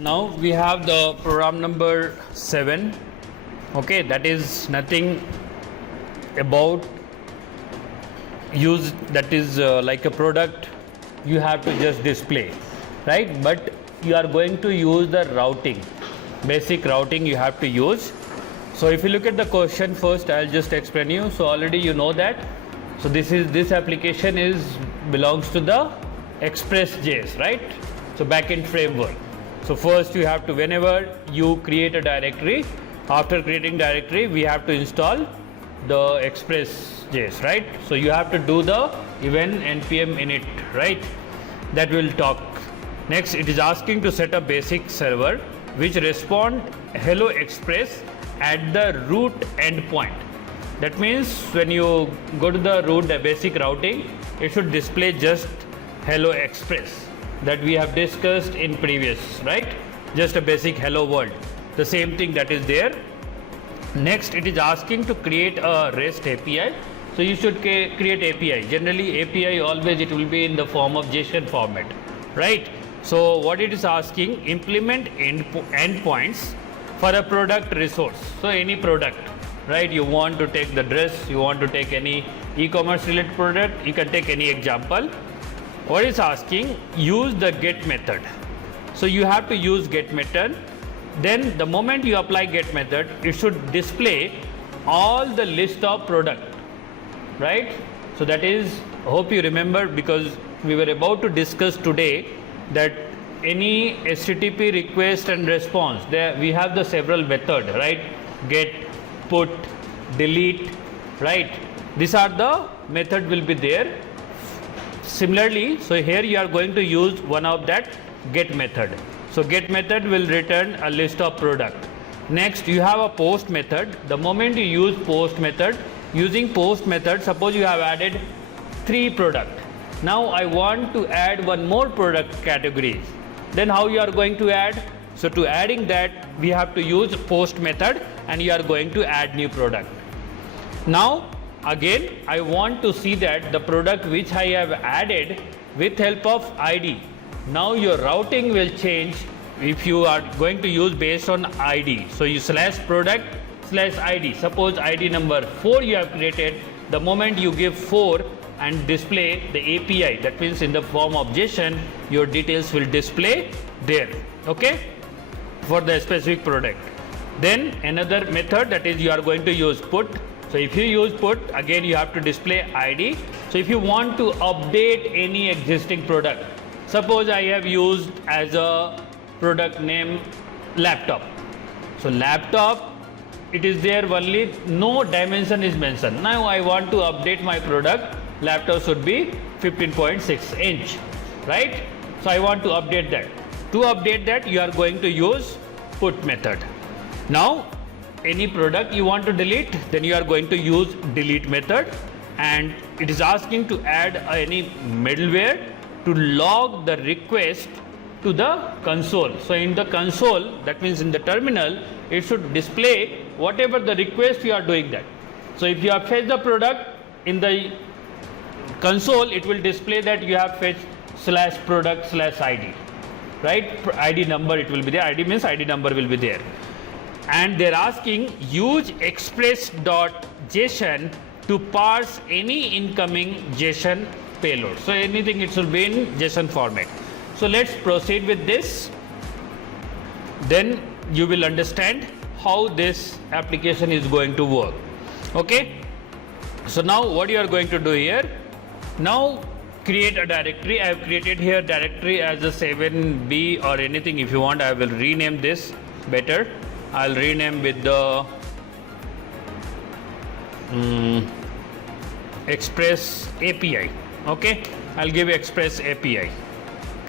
Now we have the program number 7. Okay, that is nothing about use, that is like a product you have to just display, right? But you are going to use the routing, basic routing you have to use. So if you look at the question first, I'll just explain you. So already you know that. So this application belongs to the ExpressJS, right? So backend framework. So first you have to, whenever you create a directory, after creating directory, we have to install the ExpressJS, right? So you have to do the event npm init, right? That will talk. Next, it is asking to set a basic server which respond hello express at the root endpoint. That means when you go to the root, the basic routing, it should display just hello express that we have discussed in previous, right? Just a basic hello world, the same thing that is there. Next, it is asking to create a REST API. So you should create API. Generally API always it will be in the form of JSON format, right? So what it is asking, implement endpoints for a product resource. So any product, right? You want to take the dress, you want to take any e-commerce related product, you can take any example. What is asking, use the get method. So you have to use get method. Then the moment you apply get method, it should display all the list of product, right? So that is, hope you remember, because we were about to discuss today that any HTTP request and response, there we have the several method, right? Get, put, delete, right? These are the method will be there. Similarly, so here you are going to use one of that get method. So get method will return a list of product. Next, you have a post method. The moment you use post method, using post method, suppose you have added 3 product. Now I want to add one more product categories. Then how you are going to add? So to adding that, we have to use post method and you are going to add new product. Now again, I want to see that the product which I have added with help of ID. Now your routing will change if you are going to use based on ID. So you /product /ID. Suppose ID number 4 you have created. The moment you give 4 and display the API, that means in the form of JSON, your details will display there, okay, for the specific product. Then another method, that is you are going to use put. So if you use put, again you have to display ID. So if you want to update any existing product, suppose I have used as a product name laptop. So laptop, it is there only, no dimension is mentioned. Now I want to update my product, laptop should be 15.6 inch, right? So I want to update that. To update that, you are going to use put method. Now any product you want to delete, then you are going to use delete method, and it is asking to add any middleware to log the request to the console. So in the console, that means in the terminal, it should display whatever the request you are doing that. So if you have fetched the product, in the console it will display that you have fetched /product /ID, right? ID number it will be there. ID means ID number will be there. And they're asking use express.json to parse any incoming JSON payload. So anything it should be in JSON format. So let's proceed with this. Then you will understand how this application is going to work. Okay. So now what you are going to do here? Now create a directory. I have created here directory as a 7B or anything. If you want, I will rename this better. I'll rename with the Express API. Okay, I'll give Express API.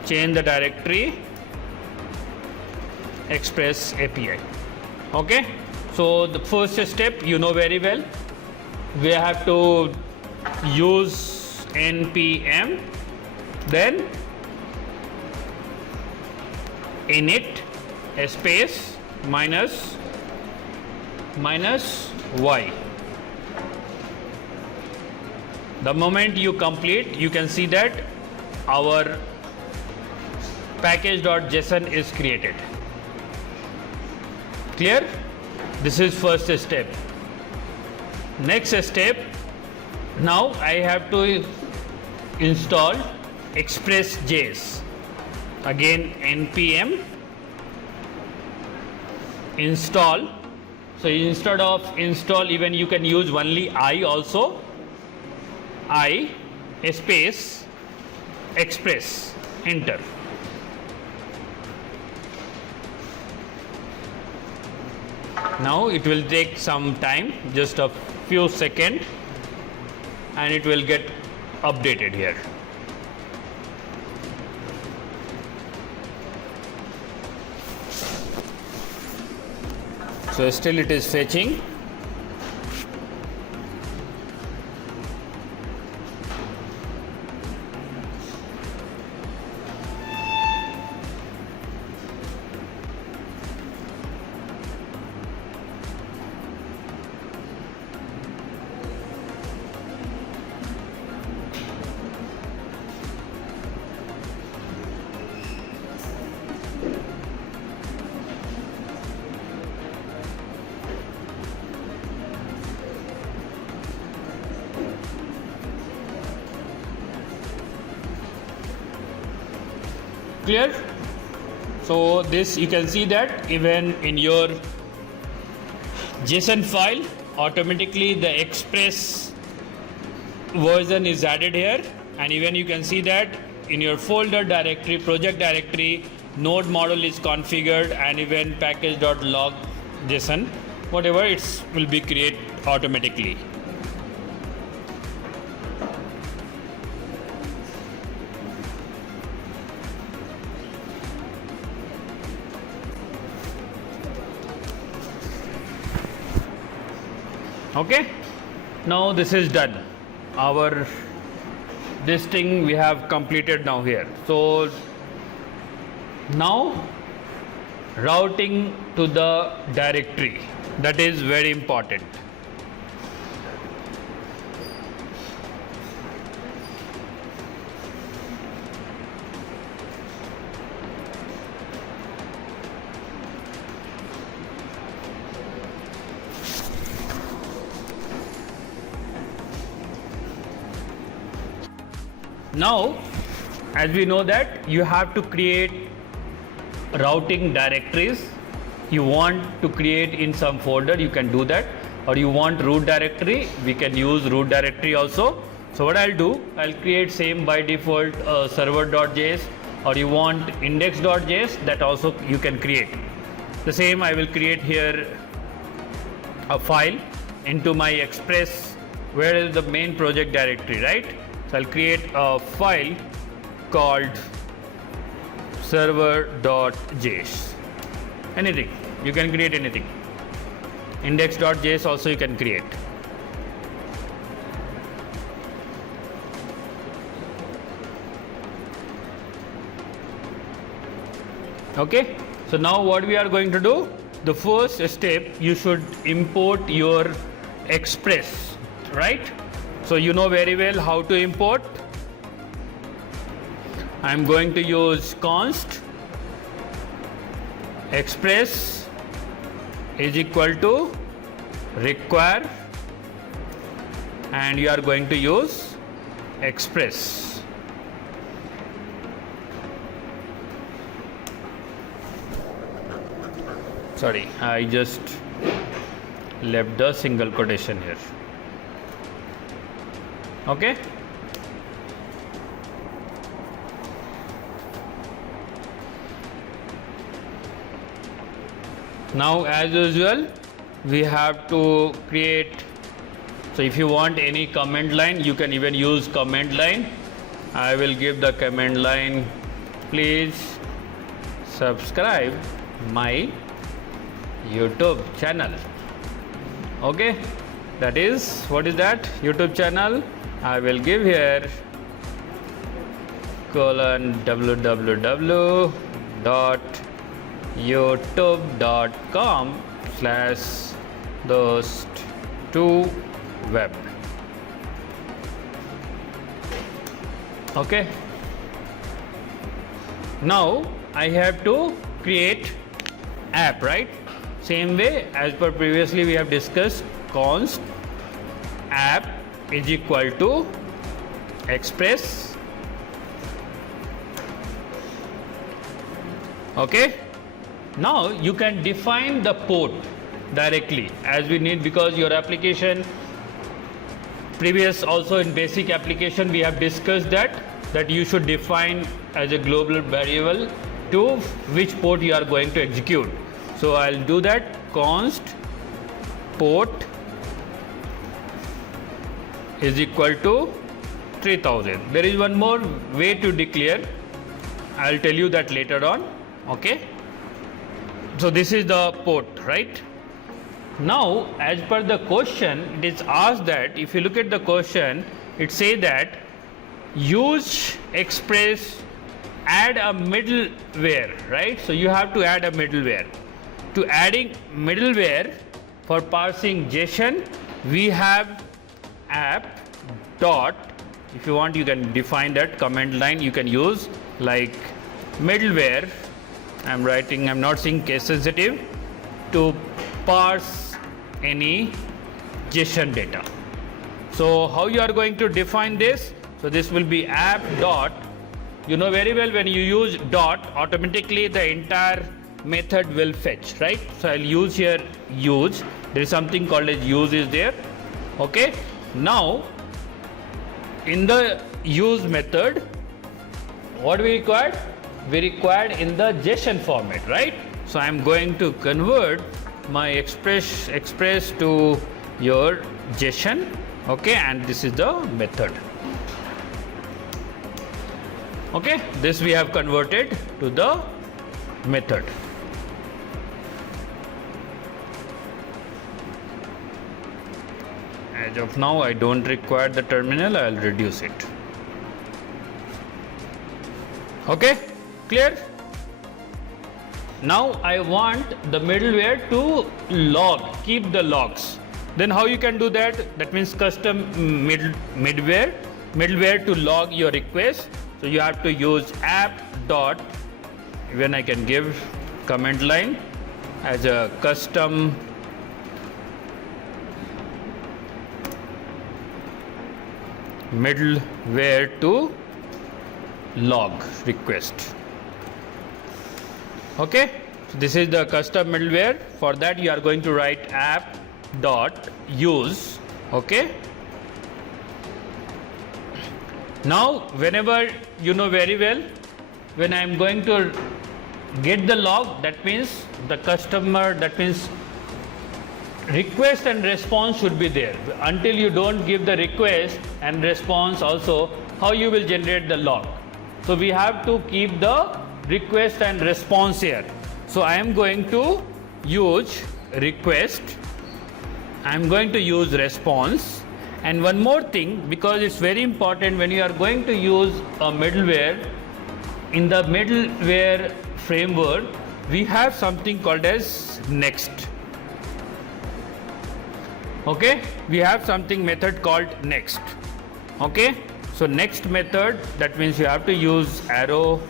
Change the directory Express API. Okay, so the first step you know very well. We have to use npm, then init space minus y. The moment you complete, you can see that our package.json is created. Clear? This is first step. Next step, now I have to install ExpressJS. Again npm install. So instead of install, even you can use only I also. I space express, enter. Now it will take some time, just a few seconds, and it will get updated here. So still it is fetching. Clear? So this, you can see that even in your JSON file, automatically the Express version is added here, and even you can see that in your folder directory, project directory, node model is configured, and even package.log JSON, whatever, it will be created automatically. Okay, now this is done. This thing we have completed now here. So now routing to the directory, that is very important. Now, as we know that you have to create routing directories. You want to create in some folder, you can do that, or you want root directory, we can use root directory also. So what I'll do, I'll create same by default server.js, or you want index.js, that also you can create. The same I will create here a file into my Express, where is the main project directory, right? So I'll create a file called server.js. Anything, you can create anything. Index.js also you can create. Okay, so now what we are going to do, the first step, you should import your Express, right? So you know very well how to import. I am going to use const express is equal to require, and you are going to use express. Sorry, I just left the single quotation here. Okay, now as usual we have to create. So if you want any command line, you can even use command line. I will give the command line, please subscribe my YouTube channel. Okay, that is, what is that? YouTube channel. I will give here www.youtube.com/those2web. Okay, now I have to create app, right? same way as per previously we have discussed, const app is equal to express. Okay, now you can define the port directly as we need, because your application previous also in basic application we have discussed that you should define as a global variable to which port you are going to execute. So I'll do that, const port is equal to 3000. There is one more way to declare, I'll tell you that later on. Okay, so this is the port, right? Now as per the question, it is asked that if you look at the question, it says that use express add a middleware, right? So you have to add a middleware. To adding middleware for parsing JSON, we have app dot, if you want you can define that command line, you can use like middleware, I'm writing, I'm not saying case sensitive, to parse any JSON data. So how you are going to define this? So this will be app dot, you know very well when you use dot, automatically the entire method will fetch, right? So I'll use here use, there is something called as use is there. Okay, now in the use method, what we required? We required in the JSON format, right? So I'm going to convert my express to your JSON. Okay, and this is the method. Okay, this we have converted to the method. As of now I don't require the terminal, I'll reduce it. Okay, clear? Now I want the middleware to log, keep the logs. Then how you can do that? That means custom middleware to log your request. So you have to use app dot, even I can give command line as a custom middleware to log request. Okay, so this is the custom middleware. For that you are going to write app dot use. Okay, now whenever you know very well, when I am going to get the log, that means the customer, that means request and response should be there. Until you don't give the request and response also, how you will generate the log? So we have to keep the request and response here. So I am going to use request, I am going to use response. And one more thing, because it's very important when you are going to use a middleware, in the middleware framework we have something called as next. Okay, we have something method called next. Okay, so next method, that means you have to use arrow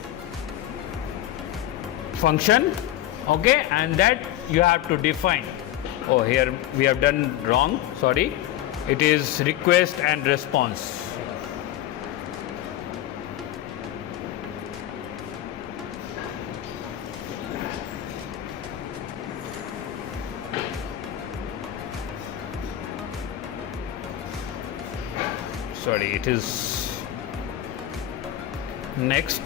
function. Okay, and that you have to define. Oh, here we have done wrong, sorry. It is request and response. Sorry, it is next.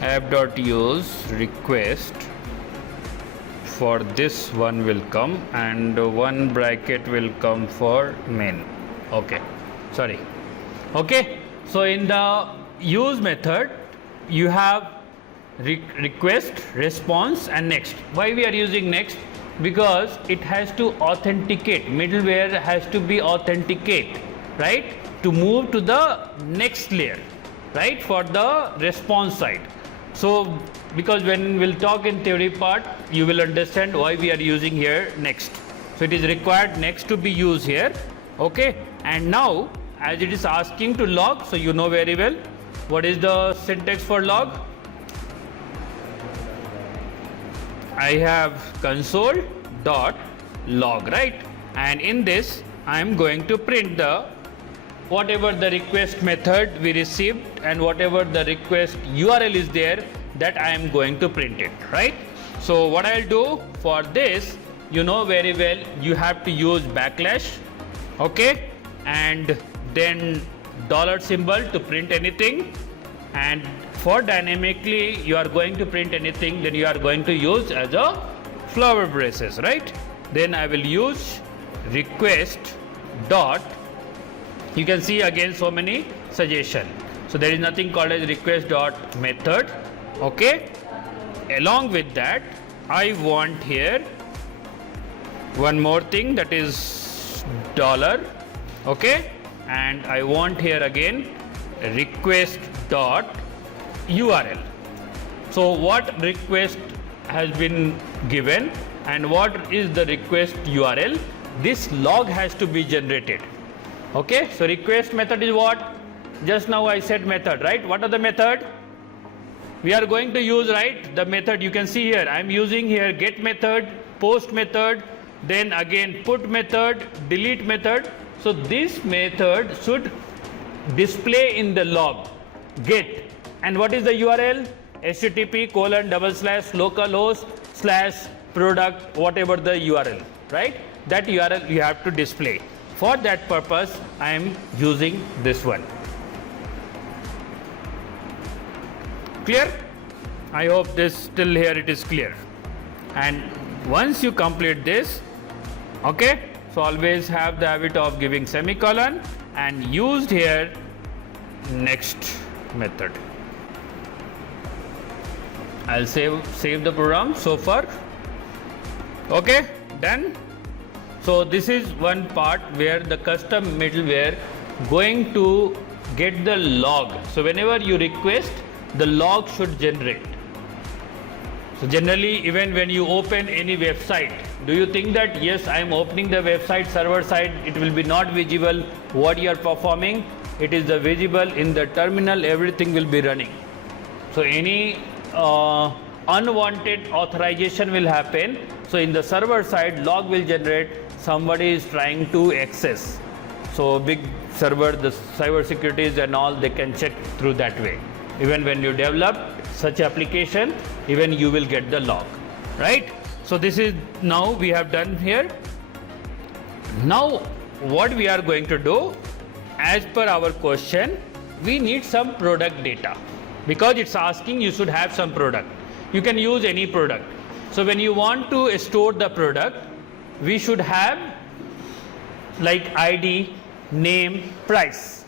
App.use request, for this one will come, and one bracket will come for main. Okay, sorry. Okay, so in the use method you have request, response and next. Why we are using next? Because it has to authenticate, middleware has to be authenticate, right, to move to the next layer, right, for the response side. So because when we'll talk in theory part, you will understand why we are using here next. So it is required next to be used here. Okay, and now as it is asking to log, so you know very well What is the syntax for log? I have console.log, right? And in this I am going to print the whatever the request method we received and whatever the request URL is there, that I am going to print it, right? So what I'll do for this, you know very well, you have to use backslash, okay, and then dollar symbol to print anything, and for dynamically you are going to print anything, then you are going to use as a flower braces, right? Then I will use request dot, you can see again so many suggestion. So there is nothing called as request dot method, okay. Along with that I want here one more thing, that is dollar, okay, and I want here again request dot URL. So what request has been given and what is the request URL, this log has to be generated, okay. So request method is what? Just now I said method, right? What are the method we are going to use, right? The method you can see here, I am using here get method, post method, then again put method, delete method. So this method should display in the log get, and what is the URL? http://localhost/product, whatever the URL, right? That URL you have to display. For that purpose I am using this one. Clear? I hope this till here it is clear. And once you complete this, okay, so always have the habit of giving semicolon and used here next method. I'll save the program so far. Okay, done. So this is one part where the custom middleware going to get the log. So whenever you request, the log should generate. So generally, even when you open any website, do you think that yes, I am opening the website server side, it will be not visible what you are performing? It is the visible in the terminal, everything will be running. So any unwanted authorization will happen. So in the server side, log will generate, somebody is trying to access. So big server, the cyber securities and all, they can check through that way. Even when you develop such application, even you will get the log, right? So this is now we have done here. Now what we are going to do, as per our question, we need some product data, because it's asking you should have some product. You can use any product. So when you want to store the product, we should have like ID, name, price,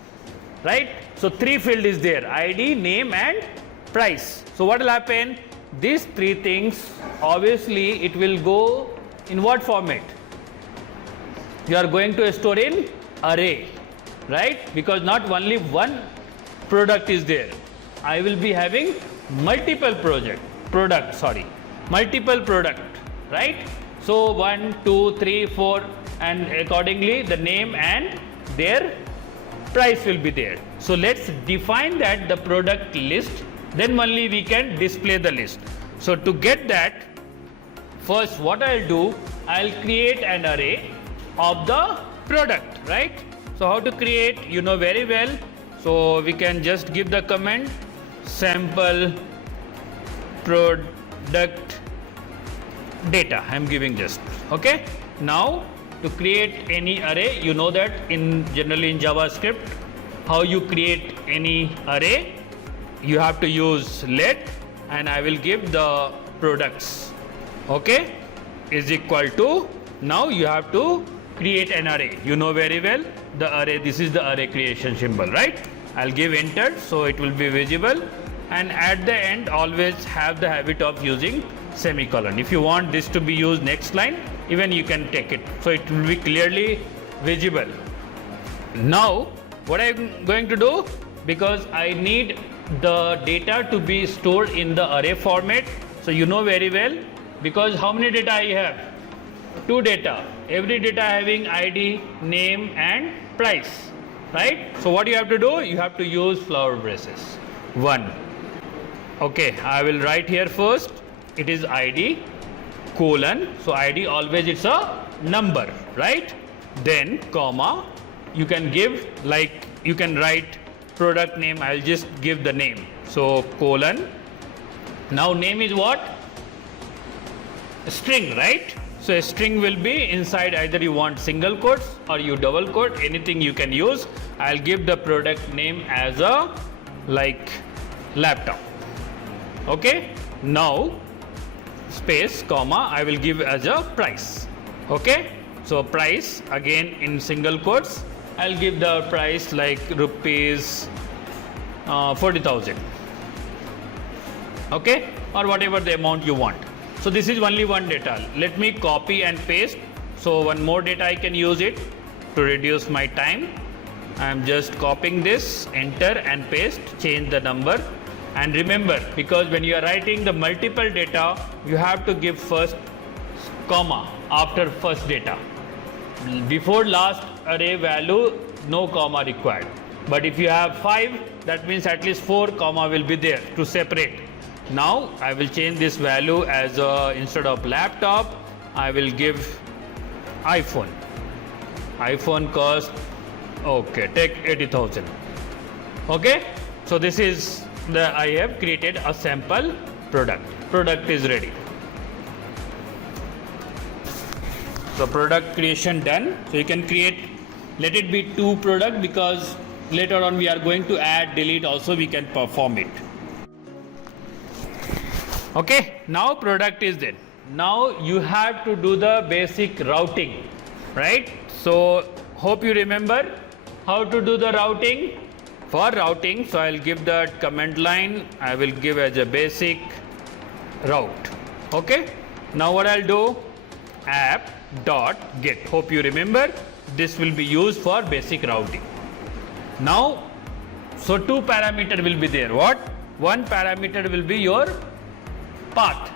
right? So three field is there, ID, name and price. So what will happen? These three things, obviously it will go in what format? You are going to store in array, right? Because not only one product is there. I will be having multiple multiple product, right? So 1, 2, 3, 4, and accordingly the name and their price will be there. So let's define that the product list, then only we can display the list. So to get that, first what I'll do, I'll create an array of the product, right? So how to create, you know very well. So we can just give the command sample product data. I'm giving just, okay. Now to create any array, you know that generally in JavaScript, how you create any array, you have to use let, and I will give the products, okay, is equal to, now you have to create an array. You know very well the array, this is the array creation symbol, right? I'll give enter, so it will be visible, and at the end always have the habit of using semicolon. If you want this to be used next line, even you can take it, so it will be clearly visible. Now what I'm going to do, because I need the data to be stored in the array format, so you know very well, because how many data I have? 2 data. Every data having ID, name and price. right? So what you have to do, you have to use flower braces. 1. Okay, I will write here first, it is ID colon, so ID always it's a number, right? Then comma, you can give, like you can write product name, I'll just give the name, so colon. Now name is what? A string, right? So a string will be inside, either you want single quotes or you double quote, anything you can use. I'll give the product name as a like laptop. Okay, now space comma, I will give as a price. Okay, so price again in single quotes, I'll give the price like rupees 40,000. Okay, or whatever the amount you want. So this is only one data. Let me copy and paste. So one more data I can use it to reduce my time. I'm just copying this, enter and paste, change the number. And remember, because when you are writing the multiple data, you have to give first comma after first data. Before last array value, no comma required. But if you have 5, that means at least 4 comma will be there to separate. Now I will change this value as instead of laptop, I will give iPhone. iPhone cost, okay, take 80,000. Okay, so this is I have created a sample product. Product is ready. So product creation done. So you can create, let it be 2 product, because later on we are going to add, delete also, we can perform it. Okay, now product is there. Now you have to do the basic routing, right? So hope you remember how to do the routing. For routing, so I'll give the command line, I will give as a basic route. Okay, now what I'll do, app.get. Hope you remember, this will be used for basic routing. Now, so 2 parameter will be there. What? One parameter will be your path,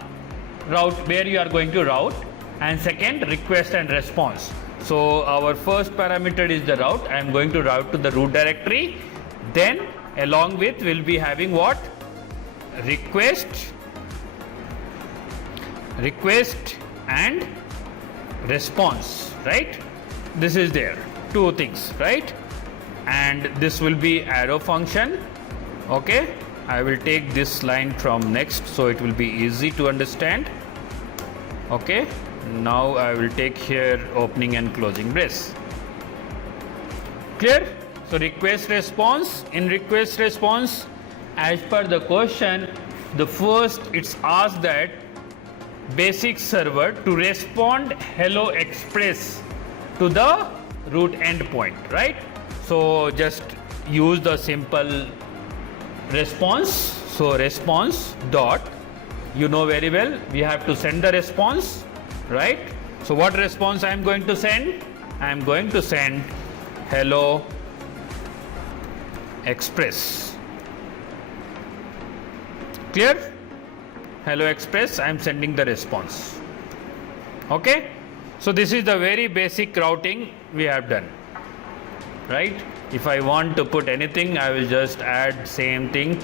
route, where you are going to route, and second, request and response. So our first parameter is the route. I am going to route to the root directory. Then along with we'll be having what? Request and response, right? This is there, 2 things, right? And this will be arrow function. Okay, I will take this line from next, so it will be easy to understand. Okay, now I will take here opening and closing brace. Clear? So request response, in request response, as per the question, the first it's asked that basic server to respond hello express to the root endpoint, right? So just use the simple response. So response dot, you know very well, we have to send the response, right? So what response I am going to send? I am going to send hello express. Clear? Hello express, I am sending the response. Okay, so this is the very basic routing we have done, right? If I want to put anything, I will just add same thing,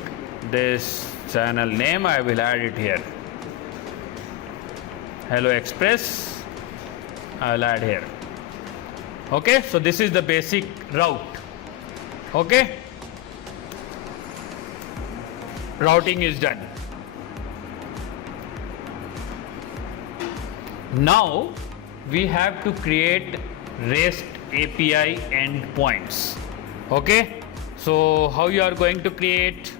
this channel name, I will add it here, hello express, I will add here. Okay, so this is the basic route. Okay, routing is done. Now we have to create REST API endpoints. Okay, so how you are going to create?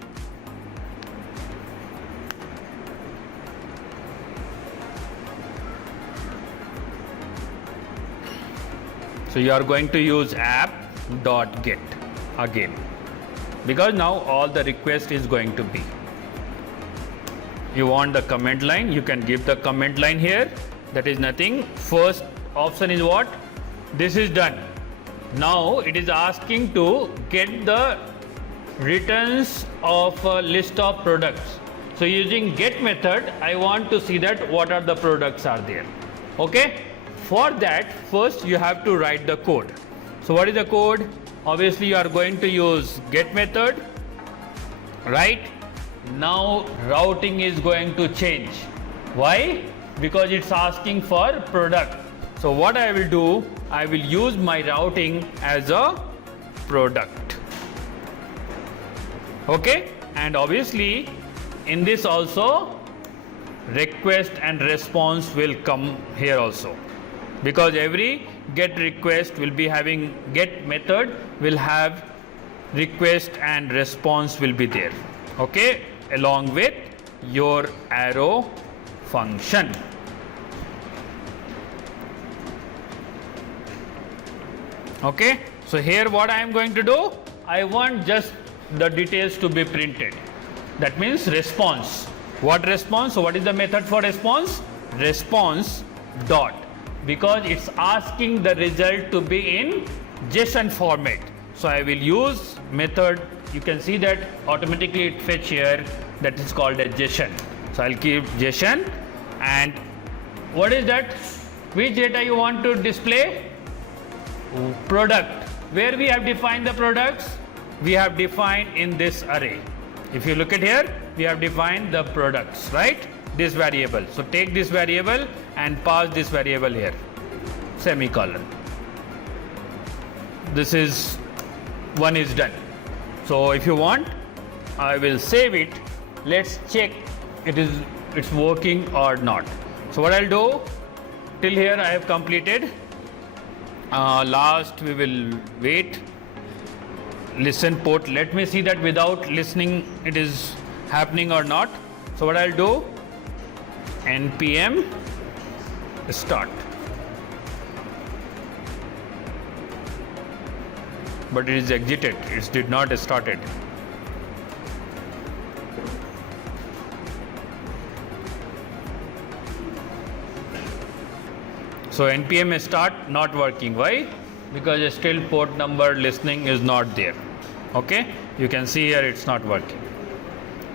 So you are going to use app.get again, because now all the request is going to be. You want the command line, you can give the command line here. That is nothing. First option is what? This is done. Now it is asking to get the returns of a list of products. So using get method, I want to see that what are the products are there. Okay. For that, first you have to write the code. So what is the code? obviously you are going to use get method, right? Now routing is going to change. Why? Because it's asking for product. So what I will do, I will use my routing as a product. Okay, and obviously in this also request and response will come here also, because every get request will be having get method will have request and response will be there, okay, along with your arrow function. Okay, so here what I am going to do, I want just the details to be printed. That means response. What response? So what is the method for response? Response dot, because it's asking the result to be in JSON format. So I will use method. You can see that automatically it fetch here, that is called a JSON. So I'll keep JSON. And what is that? Which data you want to display? Product. Where we have defined the products? We have defined in this array. If you look at here, we have defined the products, right? This variable. So take this variable and pass this variable here, semicolon. This is one is done. So if you want, I will save it. Let's check it's working or not. So what I'll do, till here I have completed. Last we will wait. Listen port. Let me see that without listening it is happening or not. So what I'll do, npm start. But it is exited. It did not started. So npm start not working. Why? Because still port number listening is not there. Okay, you can see here it's not working.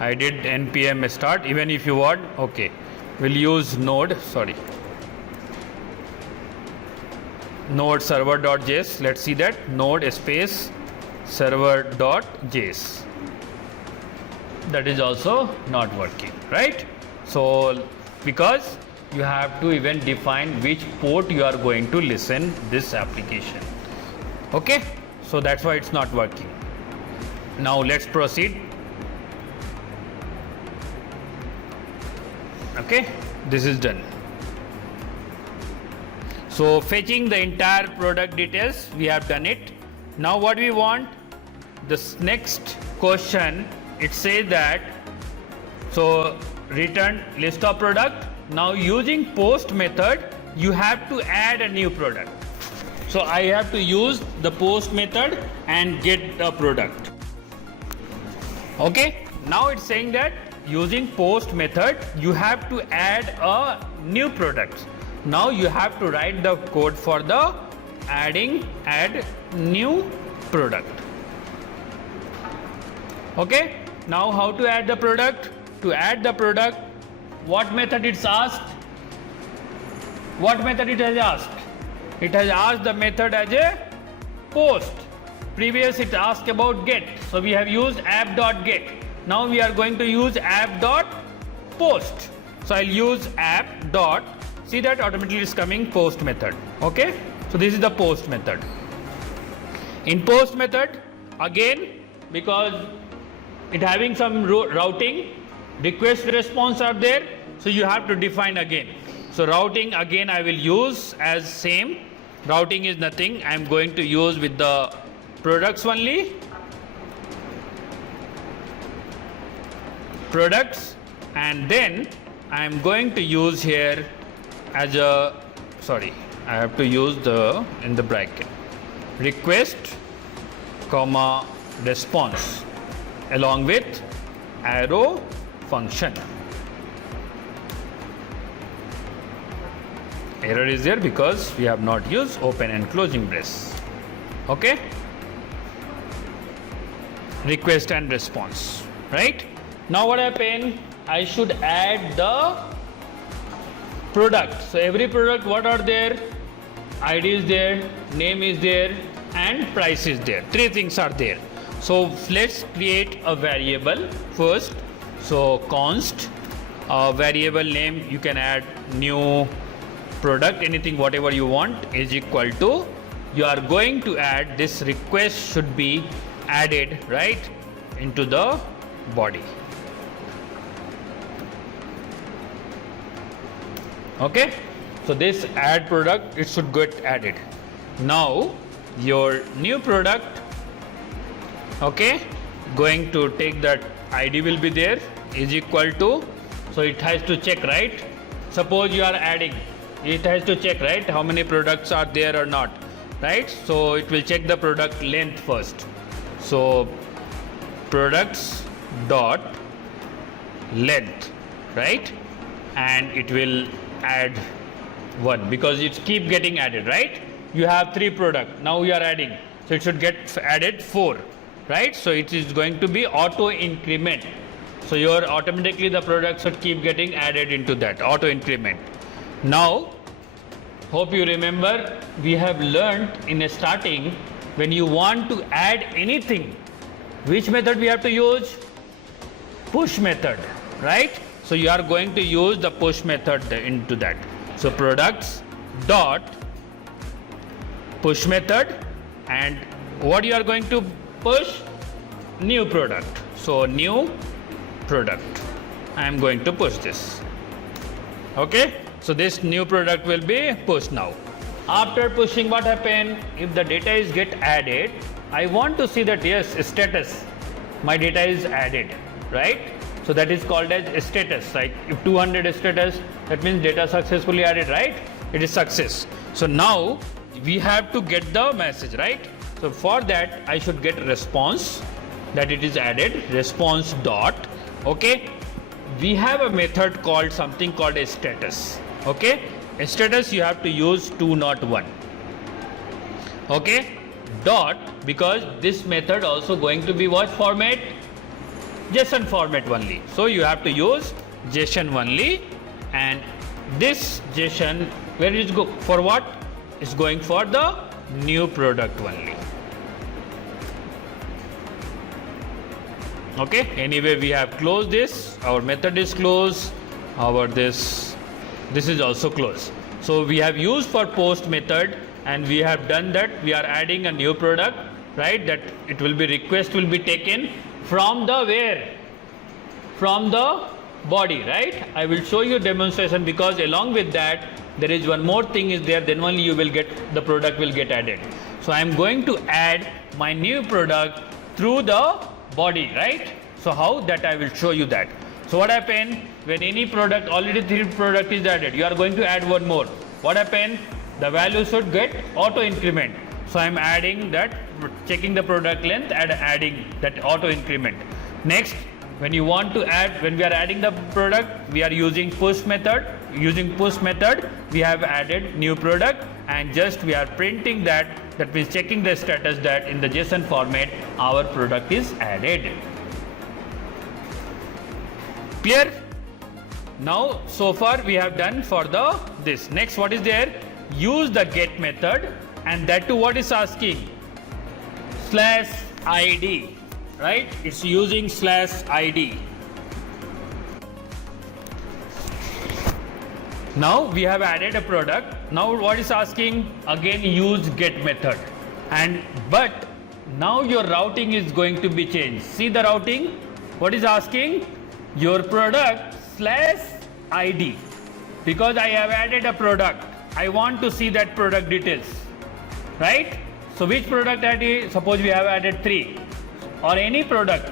I did npm start. Even if you want, okay, we'll use node server.js. Let's see that node space server.js. That is also not working, right? So because you have to even define which port you are going to listen this application. Okay, so that's why it's not working. Now let's proceed. Okay, this is done. So fetching the entire product details, we have done it. Now what we want, this next question, it says that, so return list of product. Now using post method, you have to add a new product. So I have to use the post method and get the product. Okay, now it's saying that using post method, you have to add a new product. Now you have to write the code for the add new product. Okay, now how to add the product? To add the product, what method it's asked? What method it has asked? It has asked the method as a post. Previous it asked about get. So we have used app.get. Now we are going to use app.post. So I'll use app dot. See that automatically is coming post method. Okay. So this is the post method. In post method, again, because it having some routing, request response are there, so you have to define again. So routing again I will use as same. Routing is nothing, I am going to use with the products only. Products, and then I am going to use here as a, I have to use the in the bracket request comma response along with arrow function. Error is there because we have not used open and closing brace. Okay, request and response, right? Now what happened, I should add the product. So every product, what are there? ID is there, name is there, and price is there. Three things are there. So let's create a variable first. So const variable name, you can add new product, anything whatever you want, is equal to, you are going to add this request should be added right into the body. Okay, so this add product, it should get added. Now your new product, okay, going to take that ID will be there, is equal to, so it has to check, right? Suppose you are adding, it has to check, right, how many products are there or not, right? So it will check the product length first. So products dot length, right, and it will add 1 because it keep getting added, right? You have 3 products, now you are adding, so it should get added 4, right? So it is going to be auto increment. So your automatically the product should keep getting added into that auto increment. Now hope you remember, we have learned in a starting, when you want to add anything, which method we have to use? Push method, right? So you are going to use the push method into that. So products dot push method, and what you are going to push? New product. So new product, I am going to push this. Okay, so this new product will be pushed now. After pushing, what happened? If the data is get added, I want to see that yes, status, my data is added, right? So that is called as status. Like if 200 status, that means data successfully added, right? It is success. So now we have to get the message, right? So for that I should get response that it is added, response dot, okay. We have a method called something called a status, okay. A status you have to use 2 not 1, okay. Dot, because this method also going to be what format? JSON format only. So you have to use JSON only, and this JSON, where is go for what? Is going for the new product only. Okay, anyway we have closed this, our method is closed, our this is also closed. So we have used for post method, and we have done that. We are adding a new product, right? That it will be request will be taken from the where? From the body, right? I will show you demonstration, because along with that there is one more thing is there, then only you will get the product will get added. So I am going to add my new product through the body, right? So how that I will show you that. So what happened when any product, already 3 product is added, you are going to add one more. What happened? The value should get auto increment. So I am adding that, checking the product length and adding that auto increment. Next, when you want to add, when we are adding the product, we are using push method. Using push method, we have added new product, and just we are printing that means checking the status that in the JSON format our product is added. Clear? Now so far we have done for the this. Next, what is there? Use the get method, and that too what is asking? /id, right? It's using /id. Now we have added a product. Now what is asking? Again use get method, and but now your routing is going to be changed. See the routing? What is asking? Your product /id, because I have added a product. I want to see that product details, right? So which product ID? Suppose we have added 3 or any product.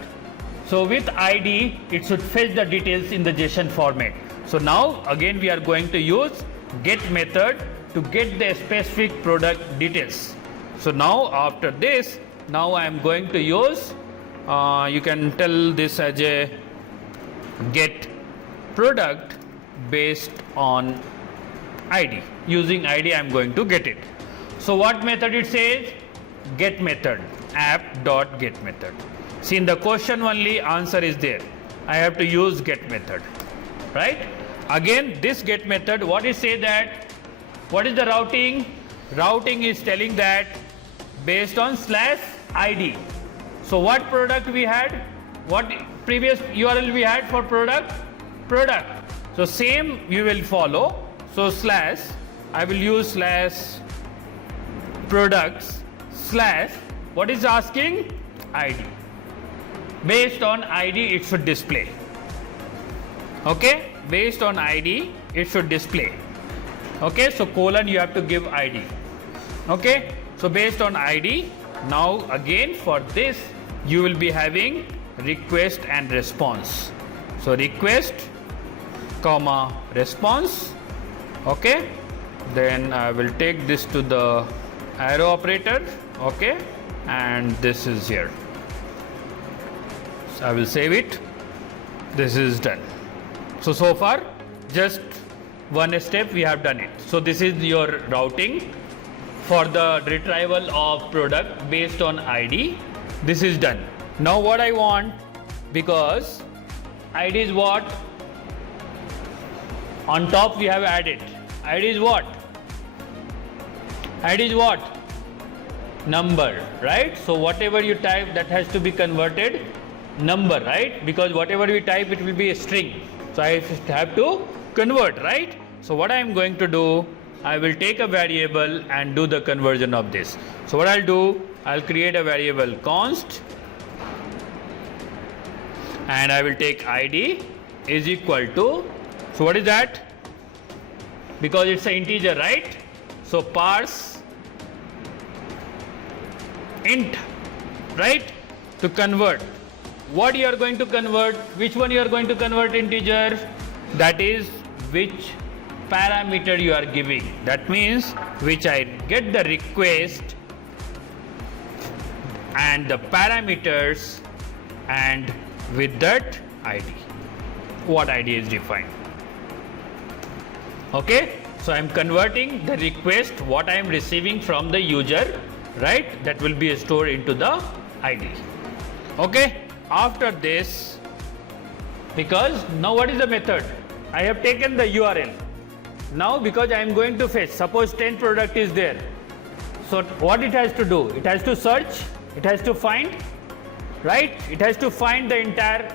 So with ID, it should fetch the details in the JSON format. So now again we are going to use get method to get the specific product details. So now after this, now I am going to use, you can tell this as a get product based on ID. Using ID I am going to get it. So what method it says? Get method, app.get method. See in the question only answer is there. I have to use get method, right? Again this get method, what is say that, what is the routing? Routing is telling that based on slash ID. So what product we had? What previous URL we had for product? Product. So same you will follow. So slash, I will use slash products slash, what is asking? ID. Based on ID it should display. Okay, based on ID it should display. Okay, so colon you have to give ID. Okay, so based on ID, now again for this you will be having request and response. So request comma response. Okay, then I will take this to the arrow operator. Okay, and this is here. So I will save it. This is done. So far just one step we have done it. So this is your routing for the retrieval of product based on ID. This is done. Now what I want, because ID is what? On top we have added. ID is what? ID is what? Number, right? So whatever you type, that has to be converted number, right? Because whatever we type, it will be a string. So I have to convert, right? So what I am going to do, I will take a variable and do the conversion of this. So what I'll do, I'll create a variable const, and I will take ID is equal to, so what is that? Because it's an integer, right? So parse int, right? To convert. What you are going to convert? Which one you are going to convert integer? That is which parameter you are giving. That means which I get the request and the parameters, and with that ID. What ID is defined. Okay, so I am converting the request what I am receiving from the user, right? That will be stored into the ID. Okay, after this, because now what is the method? I have taken the URL. Now because I am going to fetch, suppose 10 product is there. So what it has to do? It has to search, it has to find, right? It has to find the entire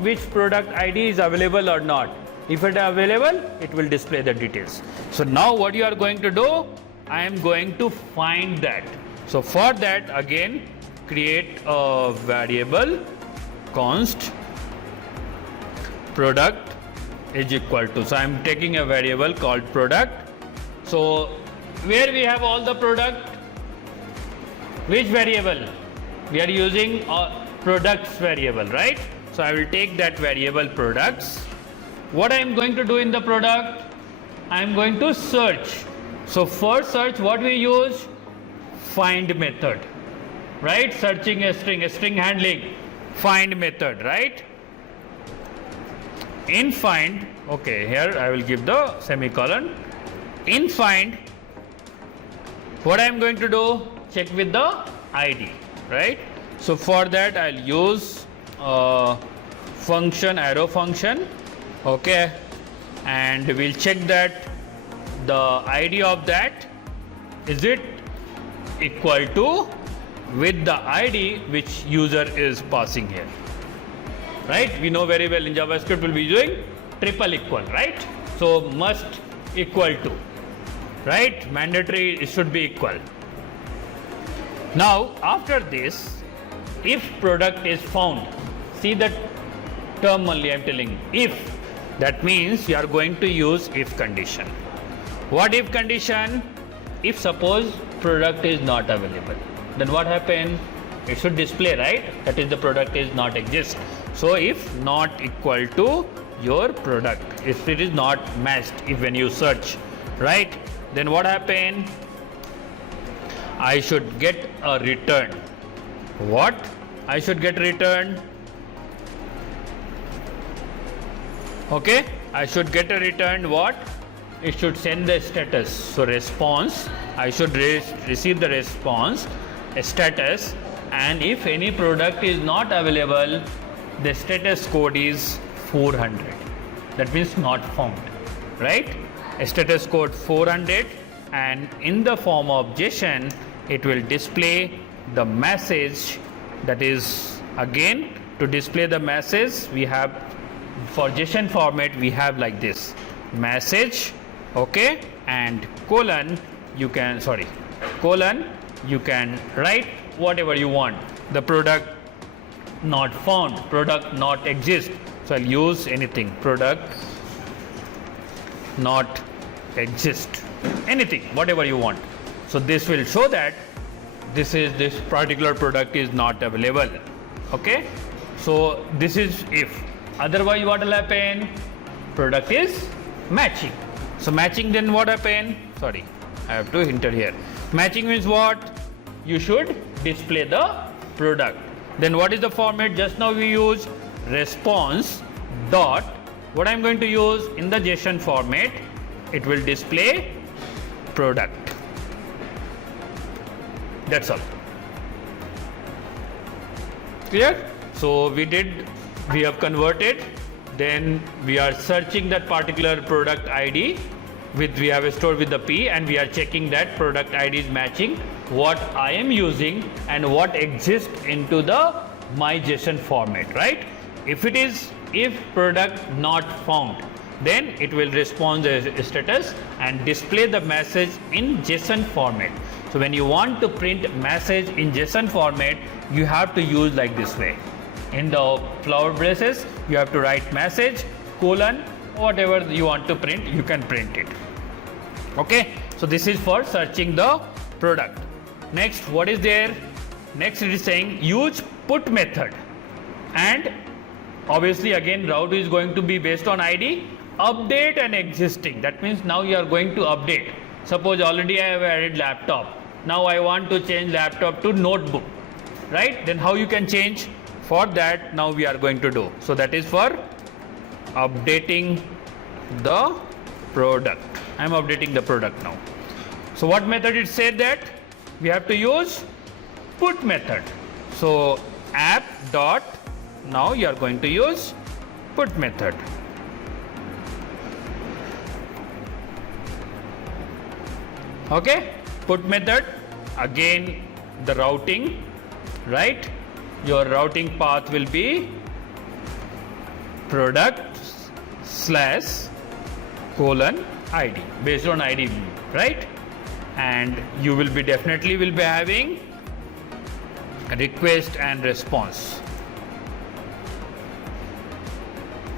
which product ID is available or not. If it is available, it will display the details. So now what you are going to do? I am going to find that. So for that, again create a variable const product is equal to, so I am taking a variable called product. So where we have all the product, which variable? We are using products variable, right? So I will take that variable products. What I am going to do in the product? I am going to search. So for search, what we use? Find method, right? Searching a string handling, find method, right? In find, okay, here I will give the semicolon. In find, what I am going to do? Check with the ID, right? So for that I'll use function, arrow function, okay, and we'll check that the ID of that, is it equal to with the ID which user is passing here, right? We know very well in JavaScript we'll be using triple equal, right? So must equal to, right? Mandatory, it should be equal. Now after this, if product is found, see that term only I am telling, if, that means you are going to use if condition. What if condition? If suppose product is not available, then what happen? It should display, right? That is the product is not exist. So if not equal to your product, if it is not matched, if when you search, right, then what happen? I should get a return. What? I should get return. Okay, I should get a return what? It should send the status. So response, I should receive the response, status, and if any product is not available, the status code is 400. That means not found, right? Status code 400, and in the form of JSON, it will display the message. That is, again, to display the message, we have, for JSON format, we have like this message, okay, and colon, you can write whatever you want. The product not found, product not exist. So I'll use anything, product not exist, anything, whatever you want. So this will show that this particular product is not available. Okay, so this is if. Otherwise, what will happen? Product is matching. So matching, then what happen? Sorry, I have to enter here. Matching means what? You should display the product. Then what is the format? Just now we use response dot. What I'm going to use in the JSON format, it will display product. That's all. Clear? So we have converted, then we are searching that particular product ID we have stored with the P, and we are checking that product ID is matching what I am using and what exists into the my JSON format, right? If product not found, then it will respond the status and display the message in JSON format. So when you want to print message in JSON format, you have to use like this way. In the flower braces, you have to write message, colon, whatever you want to print, you can print it. Okay, so this is for searching the product. Next, what is there? Next, it is saying use put method, and obviously again route is going to be based on ID, update and existing. That means now you are going to update. Suppose already I have added laptop. Now I want to change laptop to notebook, right? Then how you can change? For that, now we are going to do. So that is for updating the product. I am updating the product now. So what method it said that? We have to use put method. So app dot, now you are going to use put method. Okay, put method, again the routing, right? Your routing path will be product slash colon ID, based on ID, right? And you will be definitely will be having request and response.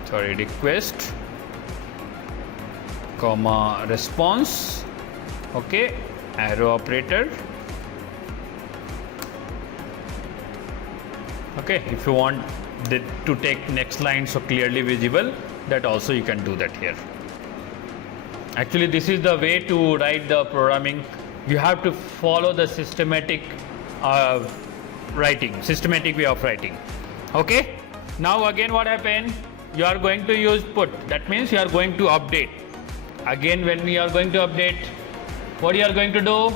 Sorry, request, comma, response. Okay, arrow operator. Okay, if you want to take next line so clearly visible, that also you can do that here. Actually, this is the way to write the programming. You have to follow the systematic way of writing. Okay, now again what happened? You are going to use put. That means you are going to update. Again, when we are going to update, what you are going to do?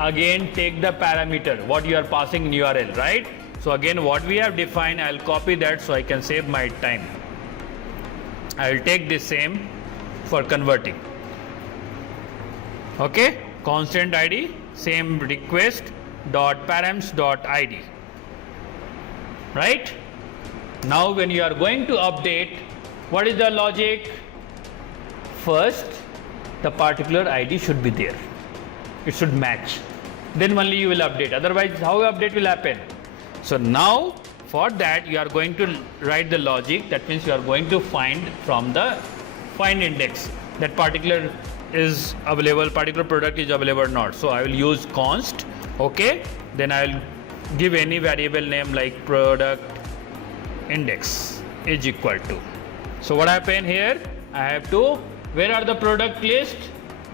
Again, take the parameter, what you are passing in URL, right? So again, what we have defined, I'll copy that so I can save my time. I'll take this same for converting. Okay, constant ID, same request dot params dot ID. Right? Now when you are going to update, what is the logic? First, the particular ID should be there. It should match. Then only you will update. Otherwise, how update will happen? So now for that you are going to write the logic. That means you are going to find from the find index that particular is available, particular product is available or not. So I will use const. Okay, then I will give any variable name like product index is equal to. So what happened here? I have to, where are the product list?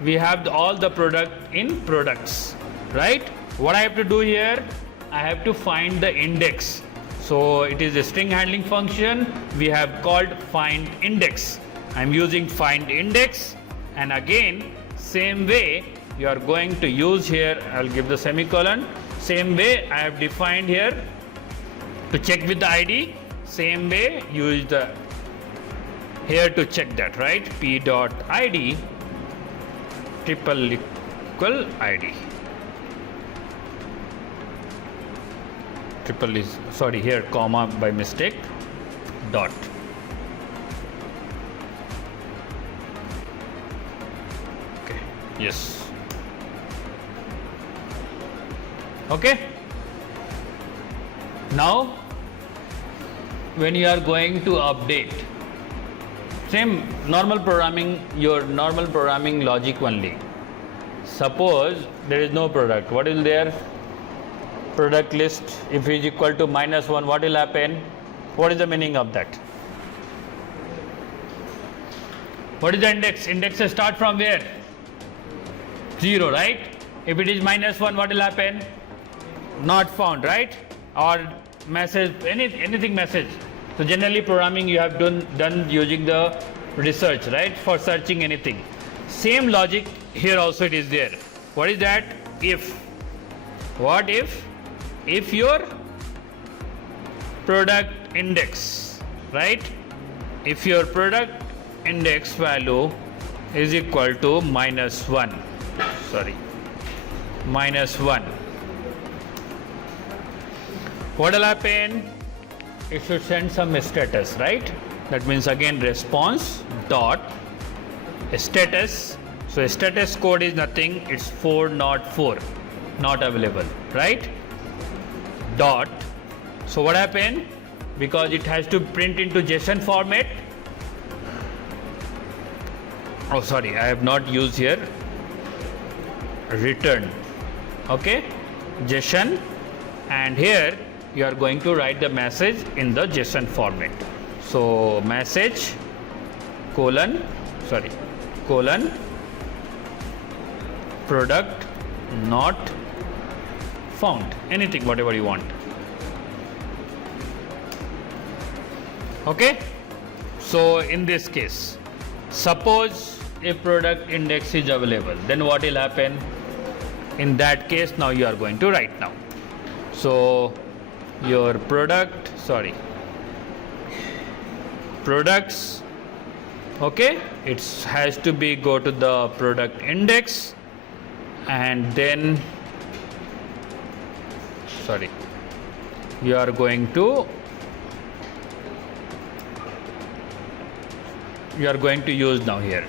We have all the product in products, right? What I have to do here? I have to find the index. So it is a string handling function. We have called find index. I'm using find index, and again same way you are going to use here. I'll give the semicolon. Same way I have defined here to check with the ID. Same way use the here to check that, right? P dot ID triple equal ID. triple is, sorry, here comma by mistake, dot. Okay, yes. Okay. Now, when you are going to update, same normal programming, your normal programming logic only. Suppose there is no product. What is there? Product list, if it is equal to -1, what will happen? What is the meaning of that? What is the index? Index start from where? 0, right? If it is -1, what will happen? Not found, right? Or message, anything message. So generally programming you have done using the research, right? For searching anything. Same logic here also it is there. What is that? If. What if? If your product index, right? If your product index value is equal to -1, sorry, -1, what will happen? It should send some status, right? That means again response dot status. So status code is nothing, it's 404, not available, right? Dot. So what happened? Because it has to print into JSON format. Oh, sorry, I have not used here return. Okay, JSON, and here you are going to write the message in the JSON format. So message colon product not found, anything, whatever you want. Okay, so in this case, suppose a product index is available, then what will happen? In that case, now you are going to write now. So your products, okay, it has to be go to the product index, and then you are going to use now here.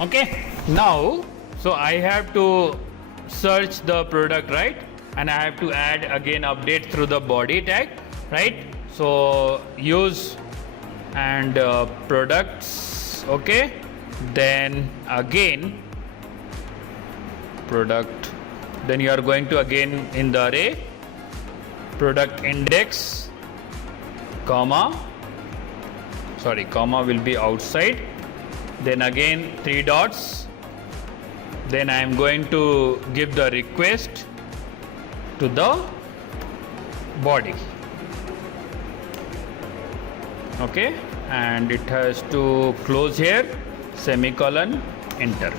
Okay, now so I have to search the product, right? And I have to add again update through the body tag, right? So use and products, okay, then again product, then you are going to again in the array product index comma will be outside, then again 3 dots, then I am going to give the request to the body, okay, and it has to close here, semicolon, enter,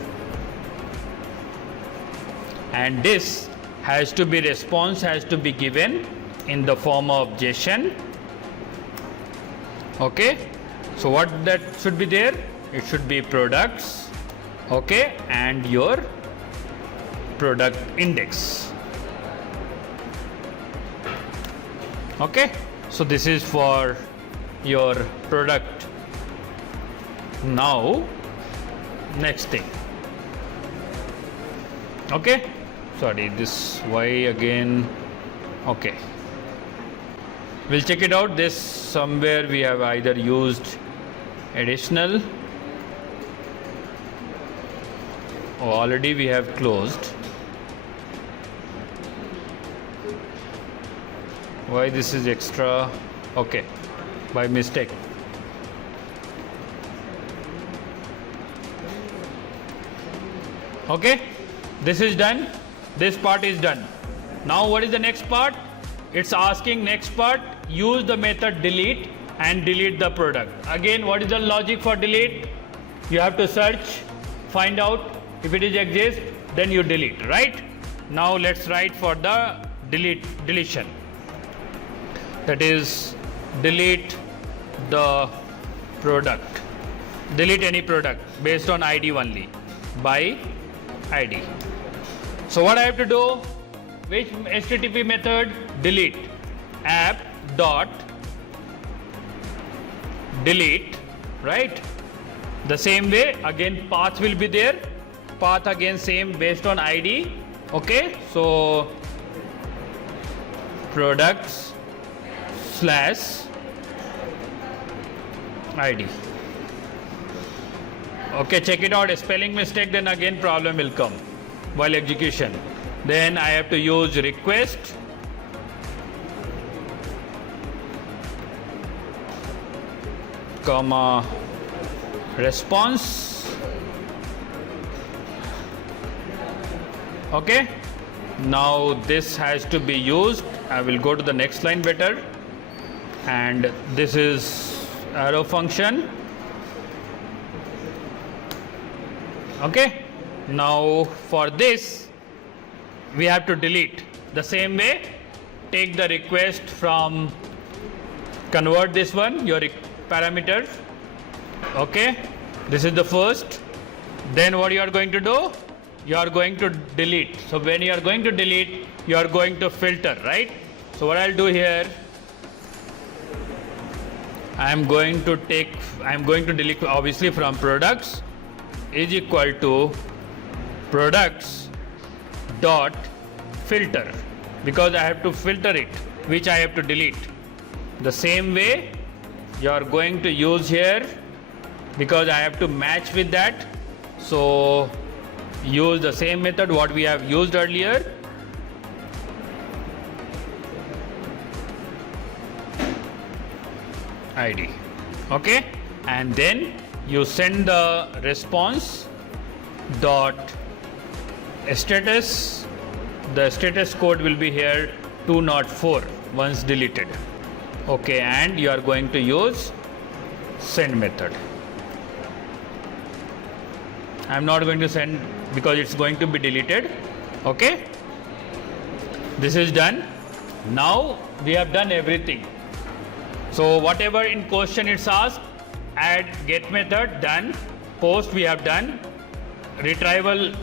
and this has to be response has to be given in the form of JSON. Okay, so what that should be there? It should be products, okay, and your product index. Okay, so this is for your product. Now next thing, okay, sorry, this why again, okay, we'll check it out. This somewhere we have either used additional or already we have closed. Why this is extra? Okay, by mistake. Okay, this is done, this part is done. Now what is the next part? It's asking next part, use the method delete and delete the product. Again, what is the logic for delete? You have to search, find out if it is exist, then you delete, right? Now let's write for the deletion. That is delete the product, delete any product based on ID only. by ID. So what I have to do? Which HTTP method? Delete. App dot delete, right? The same way again path will be there. Path again same based on ID. Okay, so products slash ID. Okay, check it out. A spelling mistake, then again problem will come while execution. Then I have to use request comma response. Okay, now this has to be used. I will go to the next line better, and this is arrow function. Okay, now for this we have to delete. The same way, take the request from, convert this one, your parameter. Okay, this is the first. Then what you are going to do? You are going to delete. So when you are going to delete, you are going to filter, right? So what I'll do here, I am going to delete obviously from products is equal to products dot filter, because I have to filter it, which I have to delete. The same way you are going to use here, because I have to match with that. So use the same method what we have used earlier. ID. Okay, and then you send the response dot status. The status code will be here 204 once deleted. Okay, and you are going to use send method. I am not going to send because it's going to be deleted. Okay, this is done. Now we have done everything. So whatever in question it's asked, add get method done, post we have done, retrieval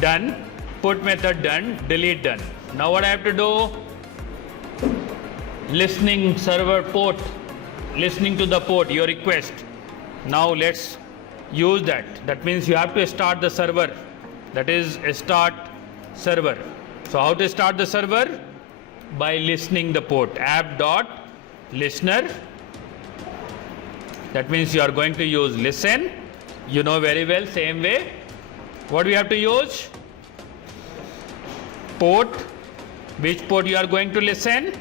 done, put method done, delete done. Now what I have to do? Listening server port, listening to the port, your request. Now let's use that. That means you have to start the server. That is start server. So how to start the server? By listening the port. App dot listener. That means you are going to use listen. You know very well, same way. What we have to use? Port. Which port you are going to listen?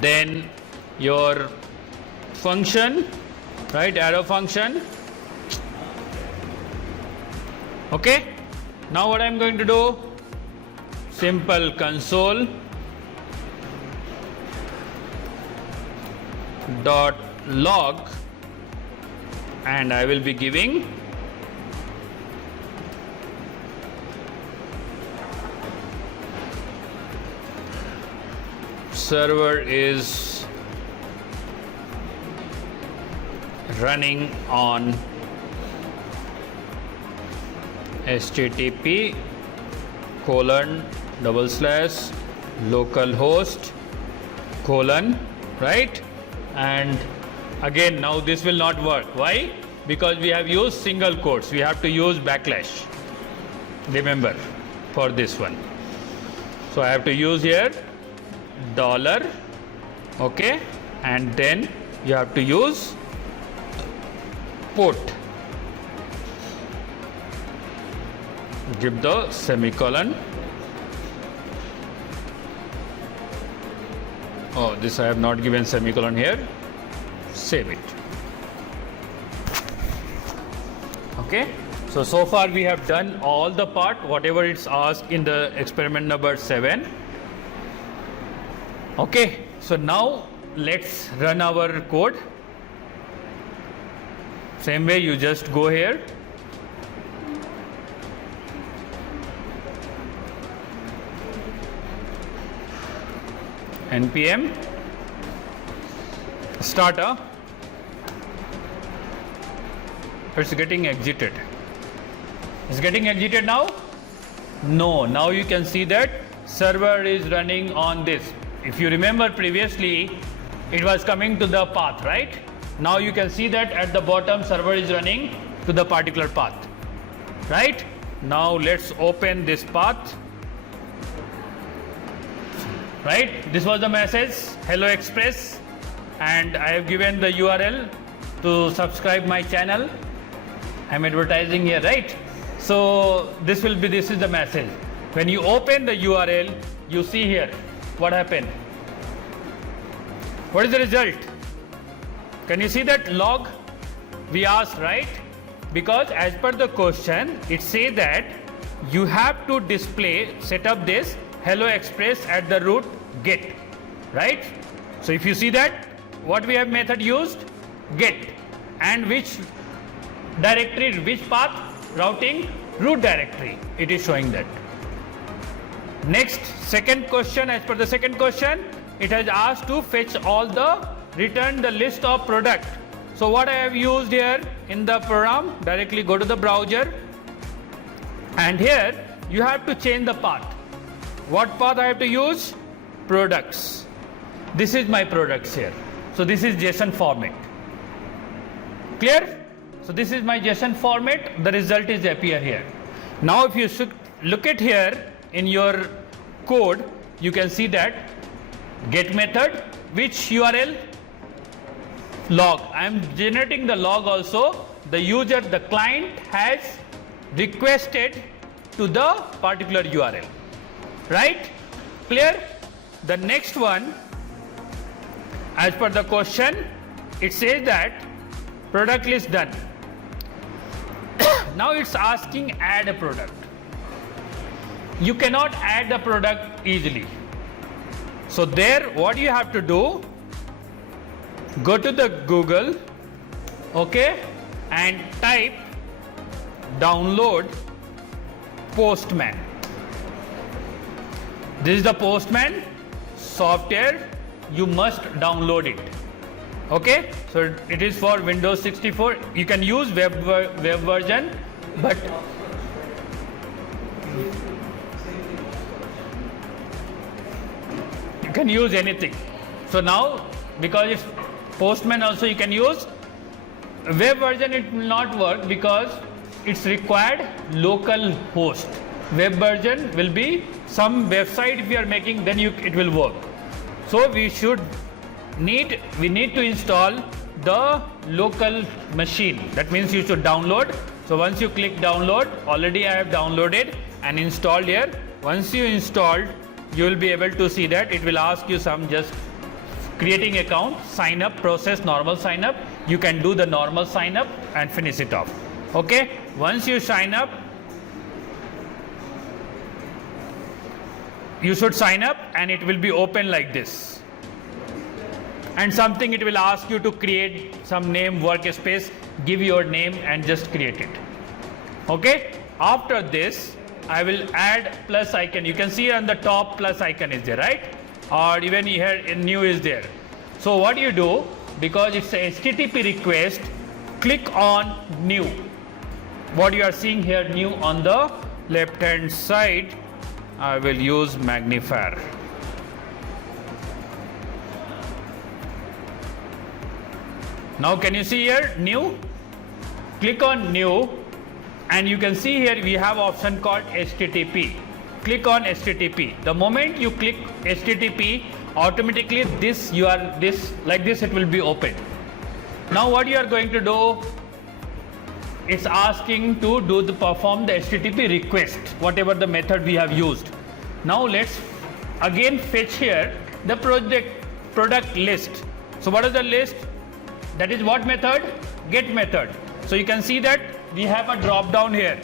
Then your function, right? Arrow function. Okay. Now what I am going to do? Simple console dot log, and I will be giving server is running on http :/localhost : right? And again, now this will not work. Why? Because we have used single quotes. We have to use backlash. Remember, for this one. So I have to use here dollar. Okay, and then you have to use port. Give the semicolon. Oh, this I have not given semicolon here. Save it. Okay, so far we have done all the part whatever it's asked in the experiment number 7. Okay, so now let's run our code. Same way, you just go here, npm starter. It's getting exited. Is getting exited now? No. Now you can see that server is running on this. If you remember previously, it was coming to the path, right? Now you can see that at the bottom server is running to the particular path, right? Now let's open this path, right? This was the message, hello Express, and I have given the URL to subscribe my channel. I'm advertising here, right? So this is the message. When you open the URL, you see here what happened. What is the result? Can you see that log we asked, right? Because as per the question, it says that you have to display, set up this hello express at the root get, right? So if you see that, what we have method used? Get. And which directory, which path? Routing, root directory. It is showing that. Next, second question, as per the second question, it has asked to fetch all the, return the list of product. So what I have used here in the program, directly go to the browser, and here you have to change the path. What path I have to use? Products. This is my products here. So this is JSON format. Clear? So this is my JSON format. The result is appear here. Now if you should look at here in your code, you can see that get method, which URL? Log. I am generating the log also. The user, the client has requested to the particular URL, right? Clear? The next one, as per the question, it says that product list done. Now it's asking add a product. You cannot add the product easily. So there, what you have to do, go to the Google, okay, and type download Postman. This is the Postman software. You must download it. Okay, so it is for Windows 64. You can use web version, but you can use anything. So now, because it's Postman also you can use. Web version it will not work because it's required local host. Web version will be some website if you are making, then it will work. So we need to install the local machine. That means you should download. So once you click download, already I have downloaded and installed here. Once you installed, you will be able to see that it will ask you some just creating account, sign up, process normal sign up. You can do the normal sign up and finish it off. Okay, once you sign up, you should sign up and it will be open like this. And something it will ask you to create some name, workspace, give your name and just create it. Okay, after this I will add plus icon. You can see on the top plus icon is there, right? Or even here in new is there. So what you do, because it's a HTTP request, click on new. What you are seeing here, new on the left hand side, I will use magnifier. Now can you see here new? Click on new and you can see here we have option called HTTP. Click on HTTP. The moment you click HTTP, automatically like this it will be open. Now what you are going to do, it's asking to perform the HTTP request, whatever the method we have used. Now let's again fetch here the product list. So what is the list? That is what method? Get method. So you can see that we have a drop down here.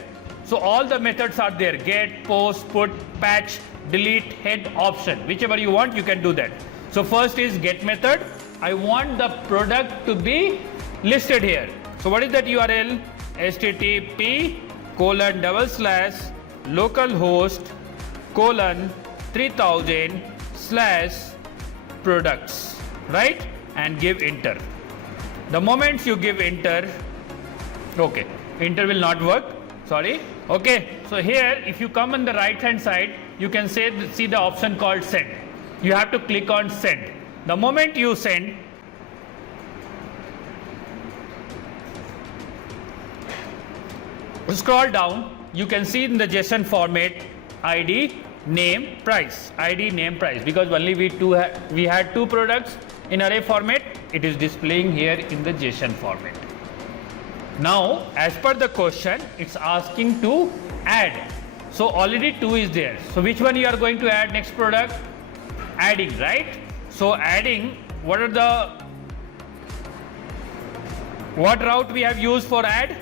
So all the methods are there: get, post, put, patch, delete, head, option. Whichever you want, you can do that. So first is get method. I want the product to be listed here. So what is that URL? http://localhost:3000/products, right? And give enter. The moment you give enter, okay, enter will not work, sorry. Okay, so here if you come on the right hand side, you can see the option called send. You have to click on send. The moment you send, scroll down, you can see in the JSON format ID, name, price. ID, name, price. Because only we had two products in array format, it is displaying here in the JSON format. Now, as per the question, it's asking to add. So already 2 is there. So which one you are going to add next product? Adding, right? So adding, what route we have used for add?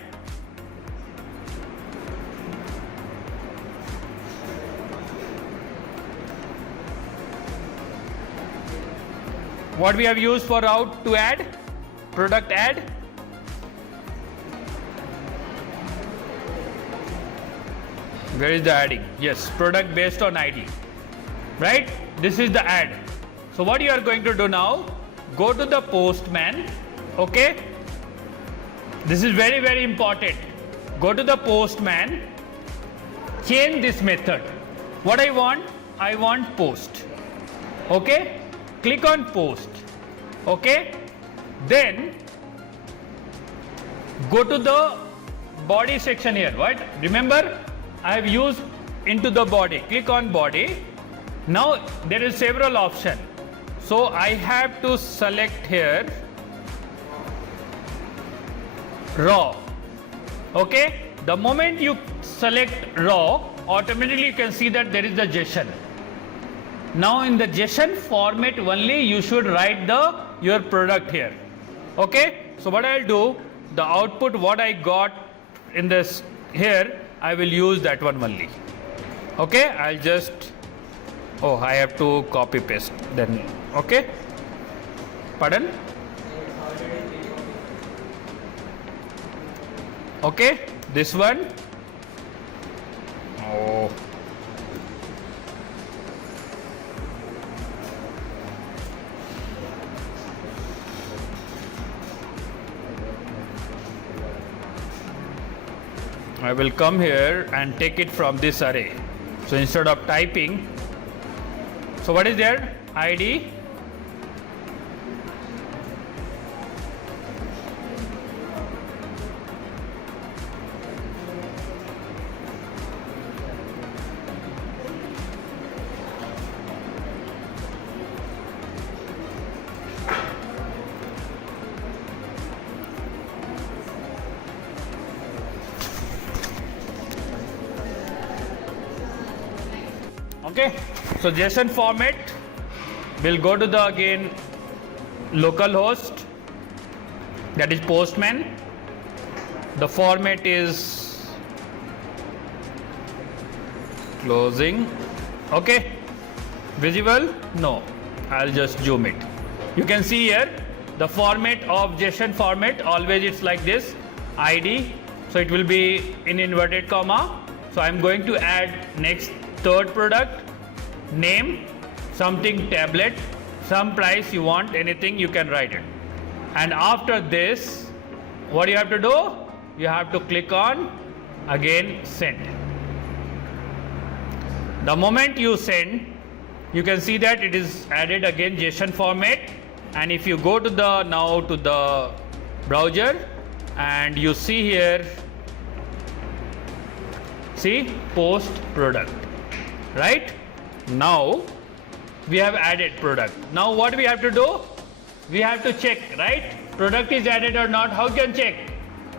What we have used for route to add? Product add? Where is the adding? Yes, product based on ID. Right? This is the add. So what you are going to do now? Go to the postman. Okay? This is very, very important. Go to the postman. Change this method. What I want? I want post. Okay? Click on post. Okay? Then go to the body section here. What? Remember, I have used into the body. Click on body. Now there is several options. So I have to select here raw. Okay? The moment you select raw, automatically you can see that there is the JSON. Now in the JSON format only you should write your product here. Okay? So what I'll do, the output what I got in this here, I will use that one only. Okay? I'll just, I have to copy paste then. Okay? Pardon? Okay? This one. I will come here and take it from this array. So instead of typing, so what is there? ID. Okay, so JSON format will go to the again localhost, that is postman. The format is closing. Okay, visible? No, I'll just zoom it. You can see here the format of JSON format, always it's like this, ID. So it will be in inverted comma. So I'm going to add next third product, name, something tablet, some price you want, anything you can write it. And after this, what you have to do? You have to click on again send. The moment you send, you can see that it is added again JSON format. And if you go to the browser and you see here, see post product. Right? Now we have added product. Now what we have to do? We have to check, right? Product is added or not. How can check?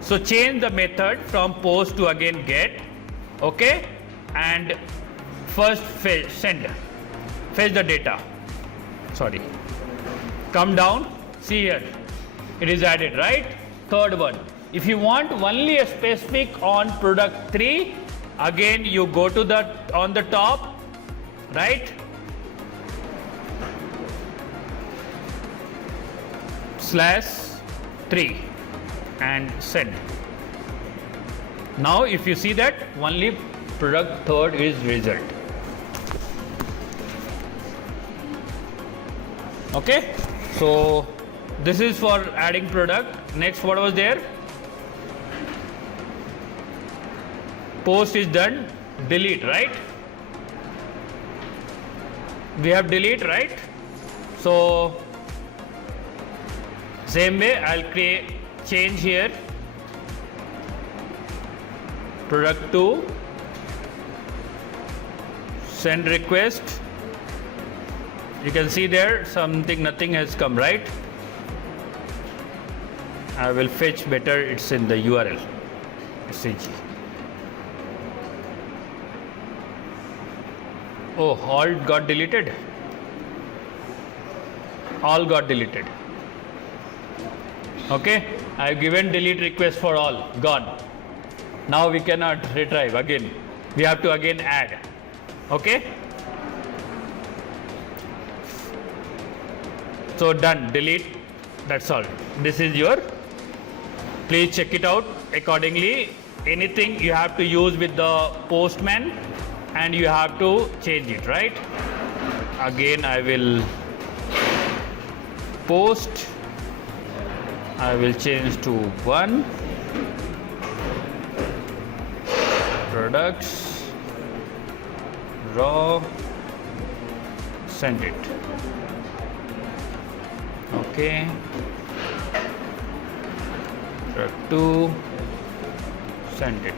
So change the method from post to again get. Okay? And first send. Fetch the data. Sorry. Come down. See here. It is added, right? Third one. If you want only a specific on product 3, again you go to on the top, right? /3 and send. Now if you see that only product third is result. Okay, so this is for adding product. Next, what was there? post is done, delete, right? We have delete, right? So same way I'll create change here, product to send request. You can see there nothing has come, right? I will fetch better, it's in the URL CG. Oh, all got deleted. All got deleted. Okay, I've given delete request for all, gone. Now we cannot retrieve again. We have to again add. Okay. So done, delete, that's all. This is your, please check it out accordingly. Anything you have to use with the postman and you have to change it, right? Again I will post, I will change to 1, products, raw, send it. Okay, product 2, send it.